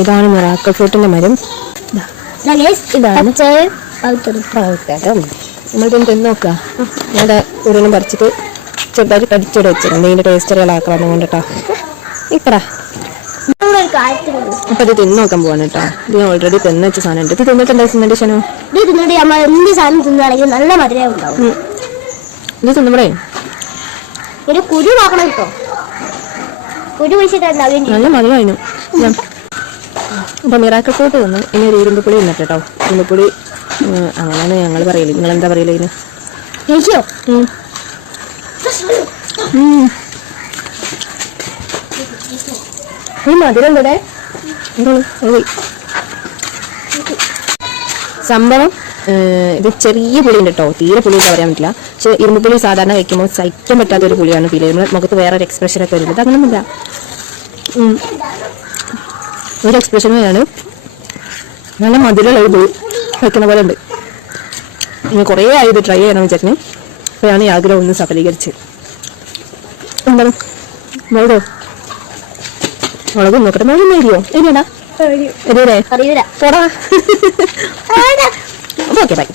ഇതാണ് മിറാക്കിൾ ഫ്രൂട്ടിന്റെ മരം. ഇതാണ് നമ്മളിതൊന്ന് തിന്ന് നോക്കുക. ഞാൻ ഉരുളും പറിച്ചിട്ട് ചെറുതായിട്ട് കടിച്ചോടെ വെച്ചിട്ടുണ്ട്. ഇതിന്റെ ടേസ്റ്റ് ഒരാളാക്കണം കൊണ്ടിട്ടാ ഇപ്പടാ. അപ്പൊ ഇത് തിന്ന് നോക്കാൻ പോവാണ് കേട്ടോ. ഇത് ഓൾറെഡി തിന്ന് വെച്ച സാധനം ഉണ്ട്. ഇത് തിന്നിട്ടുണ്ടോ കണ്ടീഷനോ? ഇത് തിന്നിട്ട് നമ്മൾ എന്ത് സാധനം തിന്നാണെങ്കിൽ നല്ല മധുരം ഉണ്ടാവും. ഇത് തിന്നുമ്പോഴേ ഒരു കുരു നോക്കണം കേട്ടോ. കുരു വെച്ചിട്ടുണ്ടാവും നല്ല മധുരമായിരുന്നു. അപ്പൊ മിറാക്കിൾ ഫ്രൂട്ട് തിന്നു. ഇനി ഒരു ഇരുമ്പുപുളി തിന്നിട്ട് കേട്ടോ. ഇരുമ്പുപുളി അങ്ങനെയാണ് ഞങ്ങൾ പറയല്. നിങ്ങൾ എന്താ പറയല് ഇതിന്? ഈ മധുരം കൂടെ സംഭവം ഇത് ചെറിയ പുളിയുണ്ട് കേട്ടോ. തീരെ പുളിയൊക്കെ പറയാൻ പറ്റില്ല. പക്ഷെ ഇരുമ്പുപുളി സാധാരണ കഴിക്കുമ്പോൾ സഹിക്കാൻ പറ്റാത്ത ഒരു പുളിയാണ് ഫീൽ ചെയ്യുന്നത്. മുഖത്ത് വേറെ ഒരു എക്സ്പ്രഷനൊക്കെ വരുന്നത്. അങ്ങനൊന്നുമില്ല, ഒരു എക്സ്പ്രഷൻ ആണ്. നല്ല മധുരമുള്ള ഒരു പുളി വയ്ക്കുന്ന പോലെ ഉണ്ട്. ഇനി കുറേ ആയി ഇത് ട്രൈ ചെയ്യണമെന്ന് വിചാരിച്ചു. അപ്പോഴാണ് ഈ ആഗ്രഹം ഒന്ന് സഫലീകരിച്ച്. എന്താണ് മുളകോ? മുളക് നോക്കട്ടെ. മുളക് എരിയോ? എരിയടാ? എരിയേ? പോടാ. Okay bye.